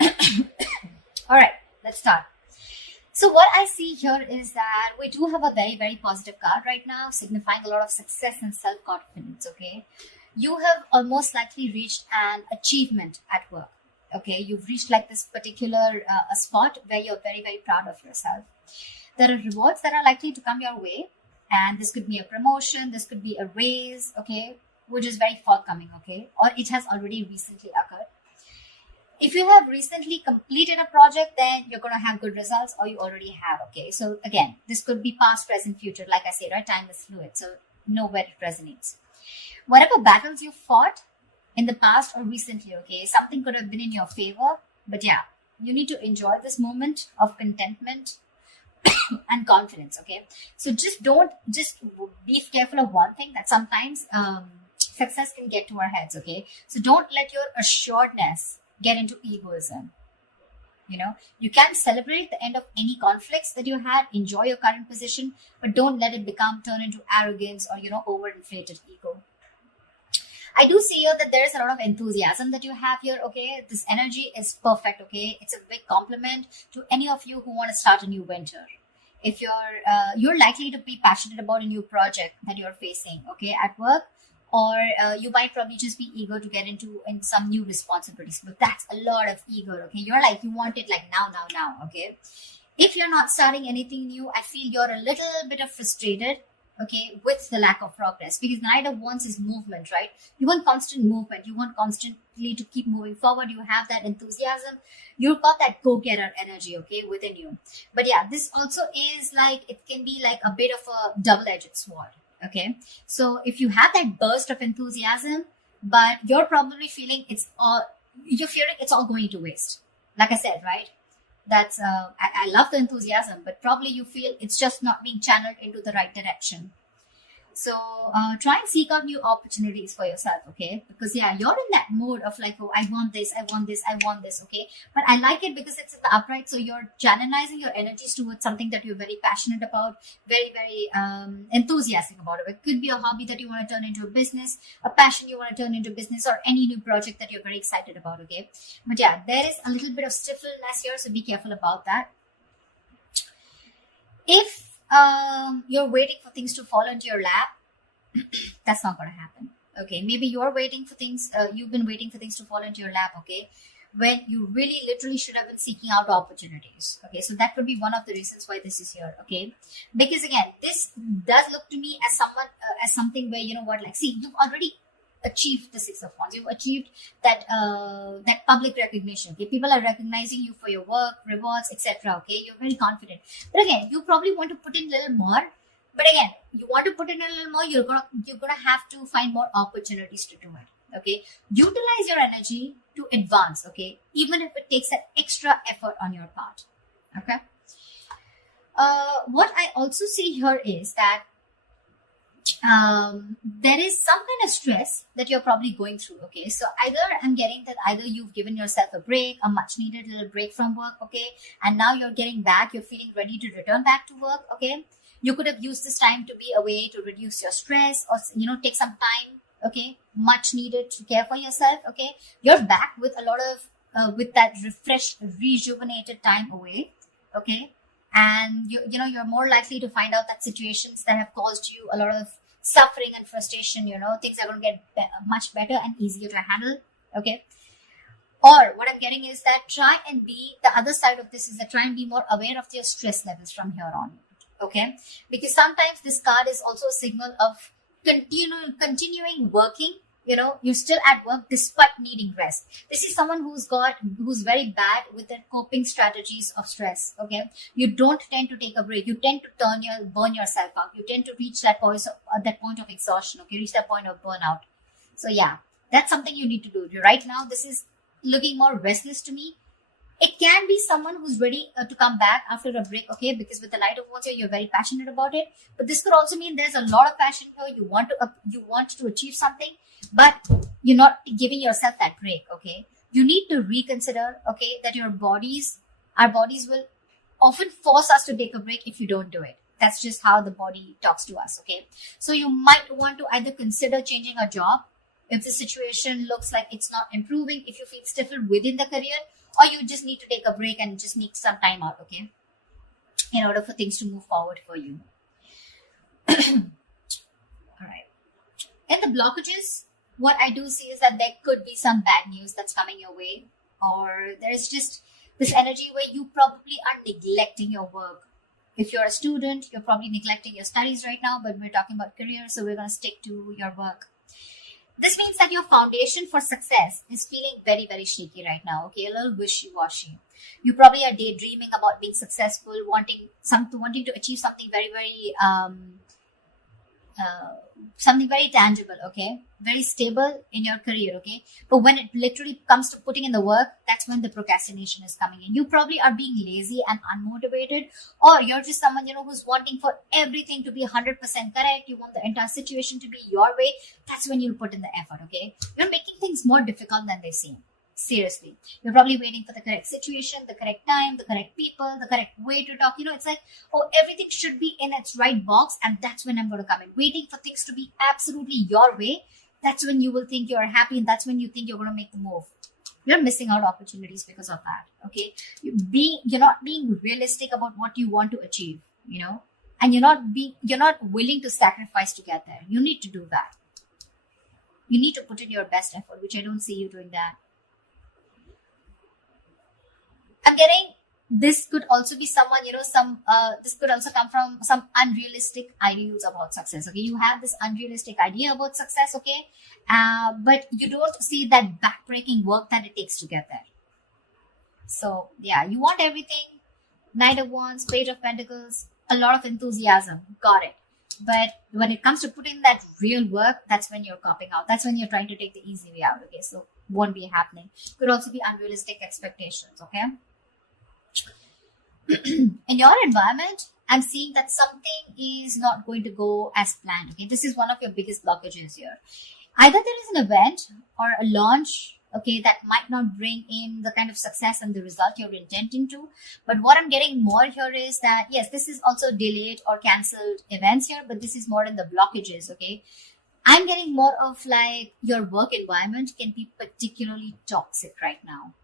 All right, let's start. So what I see here is that we do have a very, very positive card right now, signifying a lot of success and self-confidence, okay? You have almost likely reached an achievement at work, okay? You've reached like this particular a spot where you're very, very proud of yourself. There are rewards that are likely to come your way, and this could be a promotion, this could be a raise, okay, which is very forthcoming, okay? Or it has already recently occurred. If you have recently completed a project, then you're going to have good results, or you already have, okay? So again, this could be past, present, future. Like I say, right? Time is fluid, so know where it resonates. Whatever battles you fought in the past or recently, okay, something could have been in your favor. But yeah, you need to enjoy this moment of contentment and confidence, okay? So just be careful of one thing, that sometimes success can get to our heads, okay? So don't let your assuredness get into egoism. You know, you can celebrate the end of any conflicts that you had, enjoy your current position, but don't let it turn into arrogance or, overinflated ego. I do see here that there is a lot of enthusiasm that you have here, okay? This energy is perfect, okay? It's a big compliment to any of you who want to start a new venture. If you're likely to be passionate about a new project that you're facing, okay, at work, or you might probably just be eager to get into some new responsibilities. But that's a lot of eager, okay? You're like, you want it like now, okay? If you're not starting anything new, I feel you're a little bit of frustrated, okay, with the lack of progress. Because the Knight of Wands is movement, right? You want constant movement. You want constantly to keep moving forward. You have that enthusiasm. You've got that go-getter energy, okay, within you. But yeah, this also is like, it can be like a bit of a double-edged sword. Okay, so if you have that burst of enthusiasm, but you're probably feeling it's all going to waste. Like I said, right? That's I love the enthusiasm, but probably you feel it's just not being channeled into the right direction. So try and seek out new opportunities for yourself, okay? Because yeah, you're in that mode of like, oh, I want this, okay? But I like it because it's in the upright, so you're channelizing your energies towards something that you're very passionate about, very, very enthusiastic about it. It could be a hobby that you want to turn into a business, a passion you want to turn into business, or any new project that you're very excited about, okay? But yeah, there is a little bit of stiffness here, so be careful about that. If you're waiting for things to fall into your lap, that's not going to happen, okay? Maybe you're waiting for things, you've been waiting for things to fall into your lap, okay, when you really literally should have been seeking out opportunities, okay? So that could be one of the reasons why this is here, okay? Because again, this does look to me as something where, see, you've already achieved the Six of Wands. You've achieved that public recognition, okay? People are recognizing you for your work, rewards, etc., okay? You're very confident. But again, you probably want to put in a little more. But again, you want to put in a little more, you're gonna have to find more opportunities to do it, okay? Utilize your energy to advance, okay? Even if it takes an extra effort on your part, okay? What I also see here is that there is some kind of stress that you're probably going through, okay? So I'm getting that either you've given yourself a break, a much needed little break from work, okay? And now you're getting back, you're feeling ready to return back to work, okay? You could have used this time to be a way to reduce your stress, or, take some time, okay? Much needed to care for yourself, okay? You're back with a lot of, with that refreshed, rejuvenated time away, okay? And you're more likely to find out that situations that have caused you a lot of suffering and frustration, things are going to get much better and easier to handle, okay? Or what I'm getting is that the other side of this is that try and be more aware of your stress levels from here on, okay? Because sometimes this card is also a signal of continuing working. You're still at work despite needing rest. This is someone who's very bad with their coping strategies of stress, okay? You don't tend to take a break. You tend to burn yourself out. You tend to reach that point of exhaustion, okay? Reach that point of burnout. So yeah, that's something you need to do. Right now, this is looking more restless to me. It can be someone who's ready to come back after a break, okay? Because with the Knight of Wands here, you're very passionate about it. But this could also mean there's a lot of passion here. You want to achieve something, but you're not giving yourself that break, okay? You need to reconsider, okay, that our bodies will often force us to take a break if you don't do it. That's just how the body talks to us, okay? So you might want to either consider changing a job if the situation looks like it's not improving, if you feel stifled within the career, or you just need to take a break and just need some time out, okay, in order for things to move forward for you. All right. In the blockages, what I do see is that there could be some bad news that's coming your way, or there's just this energy where you probably are neglecting your work. If you're a student, you're probably neglecting your studies right now, but we're talking about career, so we're going to stick to your work. This means that your foundation for success is feeling very, very shaky right now, okay? A little wishy-washy. You probably are daydreaming about being successful, wanting to achieve something very, very something very tangible, okay, very stable in your career, okay, but when it literally comes to putting in the work, that's when the procrastination is coming in. You probably are being lazy and unmotivated, or you're just someone, who's wanting for everything to be 100% correct. You want the entire situation to be your way. That's when you'll put in the effort, okay? You're making things more difficult than they seem. Seriously, you're probably waiting for the correct situation, the correct time, the correct people, the correct way to talk. It's like, oh, everything should be in its right box, and that's when I'm going to come in. Waiting for things to be absolutely your way, that's when you will think you're happy, and that's when you think you're going to make the move. You're missing out opportunities because of that, okay? You're not being realistic about what you want to achieve, and you're not willing to sacrifice to get there. You need to do that. You need to put in your best effort, which I don't see you doing that. I'm getting this could also be someone, this could also come from some unrealistic ideals about success, okay? You have this unrealistic idea about success, okay? But you don't see that backbreaking work that it takes to get there. So, yeah, you want everything. Knight of Wands, Page of Pentacles, a lot of enthusiasm. Got it. But when it comes to putting that real work, that's when you're copping out. That's when you're trying to take the easy way out, okay? So, won't be happening. Could also be unrealistic expectations, okay? In your environment, I'm seeing that something is not going to go as planned, okay? This is one of your biggest blockages here. Either there is an event or a launch, okay, that might not bring in the kind of success and the result you're intending to. But what I'm getting more here is that, yes, this is also delayed or cancelled events here, but this is more in the blockages, okay? I'm getting more of like your work environment can be particularly toxic right now.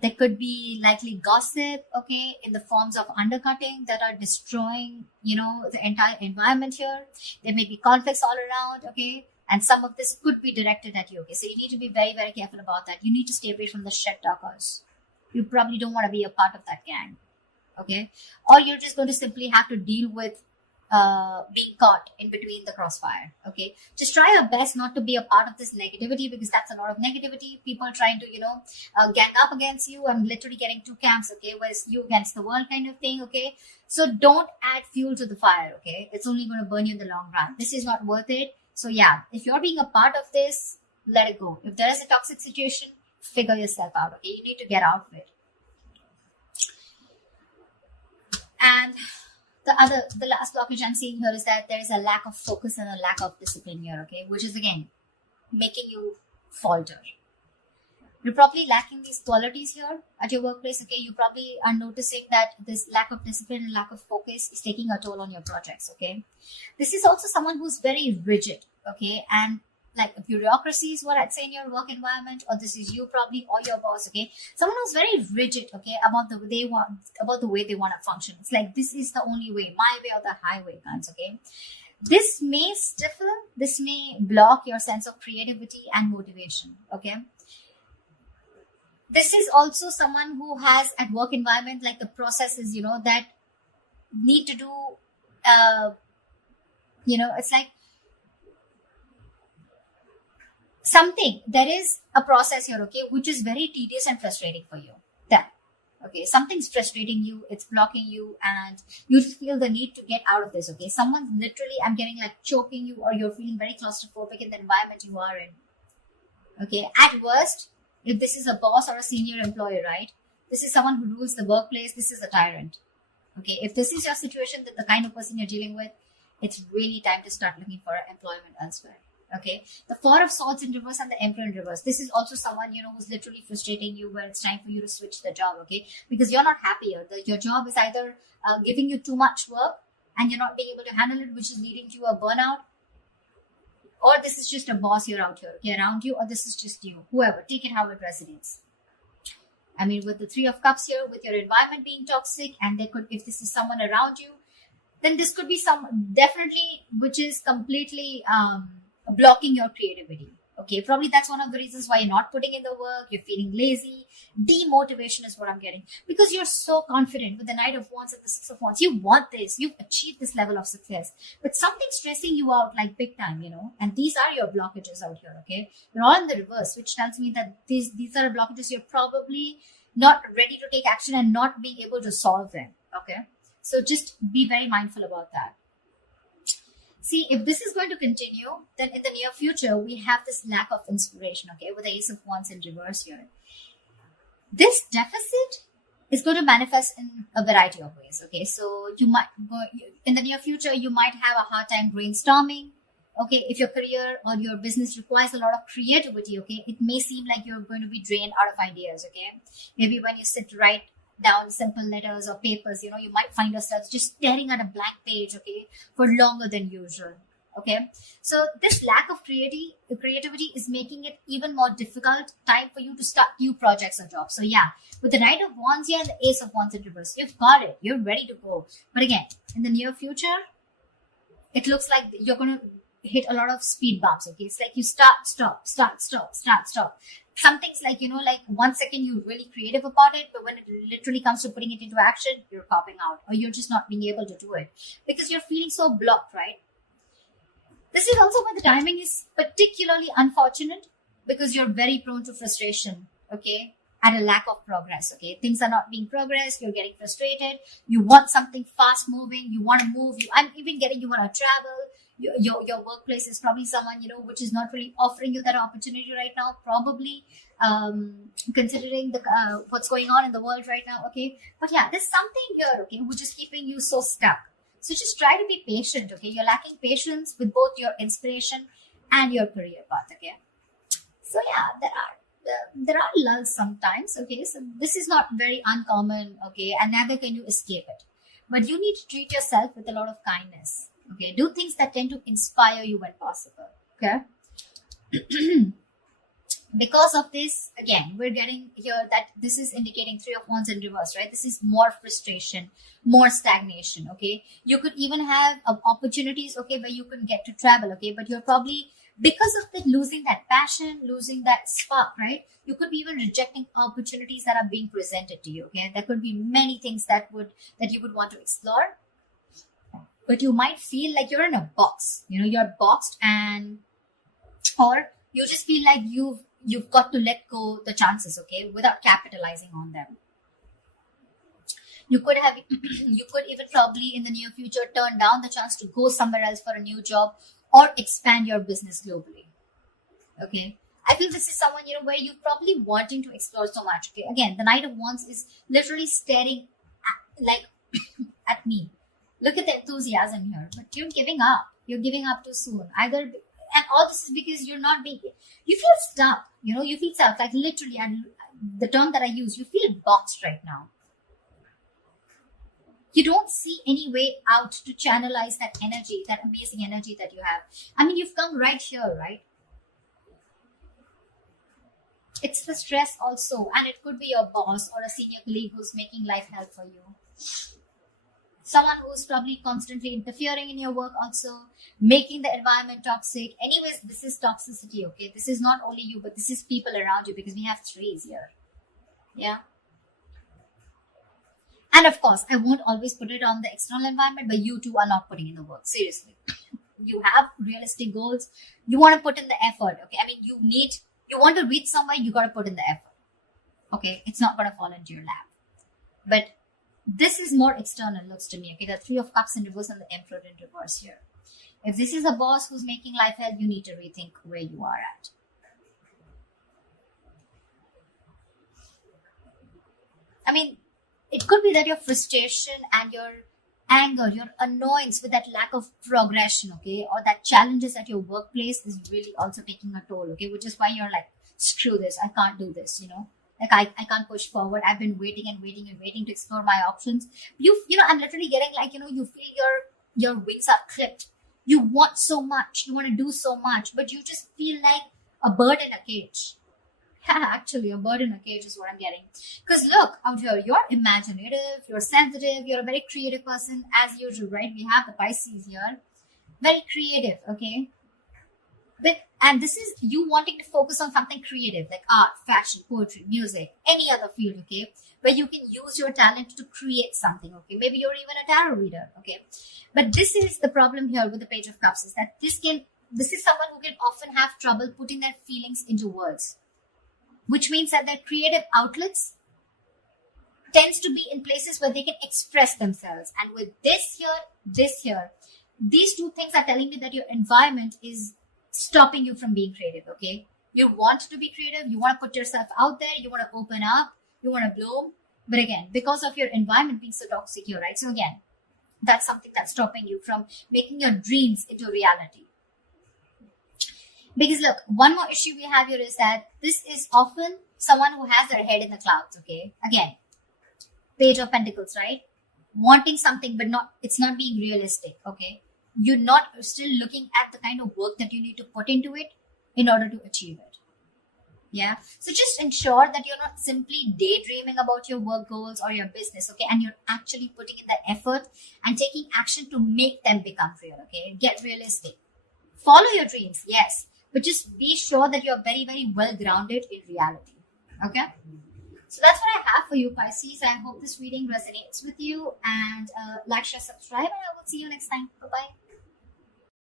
There could be likely gossip, okay, in the forms of undercutting that are destroying, the entire environment here. There may be conflicts all around, okay, and some of this could be directed at you, okay. So you need to be very, very careful about that. You need to stay away from the shit talkers. You probably don't want to be a part of that gang, okay, or you're just going to simply have to deal with being caught in between the crossfire, okay? Just try your best not to be a part of this negativity, because that's a lot of negativity. People trying to, gang up against you and literally getting two camps, okay? Whereas you against the world kind of thing, okay? So don't add fuel to the fire, okay? It's only going to burn you in the long run. This is not worth it. So yeah, if you're being a part of this, let it go. If there is a toxic situation, figure yourself out, okay? You need to get out of it. And the last blockage I'm seeing here is that there is a lack of focus and a lack of discipline here, okay? Which is, again, making you falter. You're probably lacking these qualities here at your workplace, okay? You probably are noticing that this lack of discipline and lack of focus is taking a toll on your projects, okay? This is also someone who's very rigid, okay? And like a bureaucracy is what I'd say in your work environment, or this is you probably, or your boss, okay? Someone who's very rigid, okay, about the way they want to function. It's like, this is the only way, my way or the highway kinds, okay? This may stifle, this may block your sense of creativity and motivation, okay? This is also someone who has at work environment, like the processes, that need to do, it's like, there is a process here, okay, which is very tedious and frustrating for you. Okay, something's frustrating you, it's blocking you, and you just feel the need to get out of this, okay? Someone's literally, I'm getting like choking you, or you're feeling very claustrophobic in the environment you are in. Okay, at worst, if this is a boss or a senior employee, right? This is someone who rules the workplace, this is a tyrant. Okay, if this is your situation, that the kind of person you're dealing with, it's really time to start looking for employment elsewhere. Okay, the Four of Swords in reverse and the Emperor in reverse. This is also someone, who's literally frustrating you, where it's time for you to switch the job, okay? Because you're not happy here. Your job is either giving you too much work and you're not being able to handle it, which is leading to a burnout, or this is just a boss here out here, okay, around you, or this is just you. Whoever, take it how it resonates. I mean, with the Three of Cups here, with your environment being toxic, and there could, if this is someone around you, then this could be some definitely which is completely blocking your creativity. Okay, probably that's one of the reasons why you're not putting in the work. You're feeling lazy. Demotivation is what I'm getting, because you're so confident with the Knight of Wands and the Six of Wands. You want this. You've achieved this level of success, but something's stressing you out like big time, and these are your blockages out here. Okay, you're all in the reverse, which tells me that these are blockages you're probably not ready to take action and not being able to solve them. Okay, so just be very mindful about that. See, if this is going to continue, then in the near future, we have this lack of inspiration, okay, with the Ace of Wands in reverse here. This deficit is going to manifest in a variety of ways, okay? So you might go, in the near future, you might have a hard time brainstorming, okay? If your career or your business requires a lot of creativity, okay, it may seem like you're going to be drained out of ideas, okay? Maybe when you sit to write down simple letters or papers, you might find yourselves just staring at a blank page, okay, for longer than usual. Okay, so this lack of creativity is making it even more difficult time for you to start new projects or jobs. So yeah, with the Knight of Wands here and the Ace of Wands in reverse, you've got it, you're ready to go. But again, in the near future, it looks like you're going to hit a lot of speed bumps. Okay, it's like you start, stop. Some things like, like 1 second you're really creative about it, but when it literally comes to putting it into action, you're popping out, or you're just not being able to do it because you're feeling so blocked, right? This is also why the timing is particularly unfortunate, because you're very prone to frustration, okay, and a lack of progress, okay? Things are not being progressed, you're getting frustrated, you want something fast moving, you want to move, I'm even getting you want to travel. Your workplace is probably someone, which is not really offering you that opportunity right now, probably considering the what's going on in the world right now, okay? But yeah, there's something here, okay, which is keeping you so stuck. So just try to be patient, okay? You're lacking patience with both your inspiration and your career path, okay? So yeah, there are lulls sometimes, okay? So this is not very uncommon, okay? And neither can you escape it. But you need to treat yourself with a lot of kindness. Okay, do things that tend to inspire you when possible. Okay. Because of this, again, we're getting here that this is indicating Three of Wands in reverse, right? This is more frustration, more stagnation. Okay, you could even have opportunities, okay, where you can get to travel, okay, but you're probably, because of the losing that passion, losing that spark, right? You could be even rejecting opportunities that are being presented to you. Okay, there could be many things that you would want to explore. But you might feel like you're in a box, you're boxed, or you just feel like you've got to let go the chances, okay, without capitalizing on them. You could even probably in the near future turn down the chance to go somewhere else for a new job or expand your business globally. Okay. I feel this is someone, where you're probably wanting to explore so much. Okay. Again, the Knight of Wands is literally staring at me. Look at the enthusiasm here, but you're giving up. You're giving up too soon. And all this is because you feel stuck. You feel stuck. Like literally, and the term that I use, you feel boxed right now. You don't see any way out to channelize that energy, that amazing energy that you have. I mean, you've come right here, right? It's the stress also, and it could be your boss or a senior colleague who's making life hell for you. Someone who's probably constantly interfering in your work also, making the environment toxic. Anyways, this is toxicity, okay? This is not only you, but this is people around you, because we have threes here. Yeah. And of course, I won't always put it on the external environment, but you too are not putting in the work. Seriously. You have realistic goals. You want to put in the effort, okay? I mean, you want to reach somewhere, you got to put in the effort. Okay? It's not going to fall into your lap. But this is more external, looks to me. Okay, the Three of Cups in reverse and the Emperor in reverse here. If this is a boss who's making life hell, you need to rethink where you are at. I mean, it could be that your frustration and your anger, your annoyance with that lack of progression, okay, or that challenges at your workplace is really also taking a toll, okay, which is why you're like, screw this, I can't do this, Like I can't push forward. I've been waiting to explore my options. I'm literally getting like, you feel your wings are clipped. You want so much. You want to do so much, but you just feel like a bird in a cage. Actually, a bird in a cage is what I'm getting. Because look, out here, you're imaginative, you're sensitive, you're a very creative person, as usual, right? We have the Pisces here. Very creative, okay? And this is you wanting to focus on something creative, like art, fashion, poetry, music, any other field, okay? Where you can use your talent to create something, okay? Maybe you're even a tarot reader, okay? But this is the problem here with the Page of Cups, is that this is someone who can often have trouble putting their feelings into words, which means that their creative outlets tends to be in places where they can express themselves. And with this here, these two things are telling me that your environment is stopping you from being creative, okay? You want to be creative, you want to put yourself out there, you want to open up, you want to bloom. But again, because of your environment being so toxic here, right? So again, that's something that's stopping you from making your dreams into reality. Because look, one more issue we have here is that this is often someone who has their head in the clouds, okay? Again, Page of Pentacles, right? Wanting something, but it's not being realistic, okay? You're not still looking at the kind of work that you need to put into it in order to achieve it. Yeah. So just ensure that you're not simply daydreaming about your work goals or your business, okay? And you're actually putting in the effort and taking action to make them become real, okay? Get realistic. Follow your dreams, yes. But just be sure that you're very, very well grounded in reality. Okay? So that's what I have for you, Pisces. I hope this reading resonates with you. And like, share, subscribe. And I will see you next time. Bye-bye.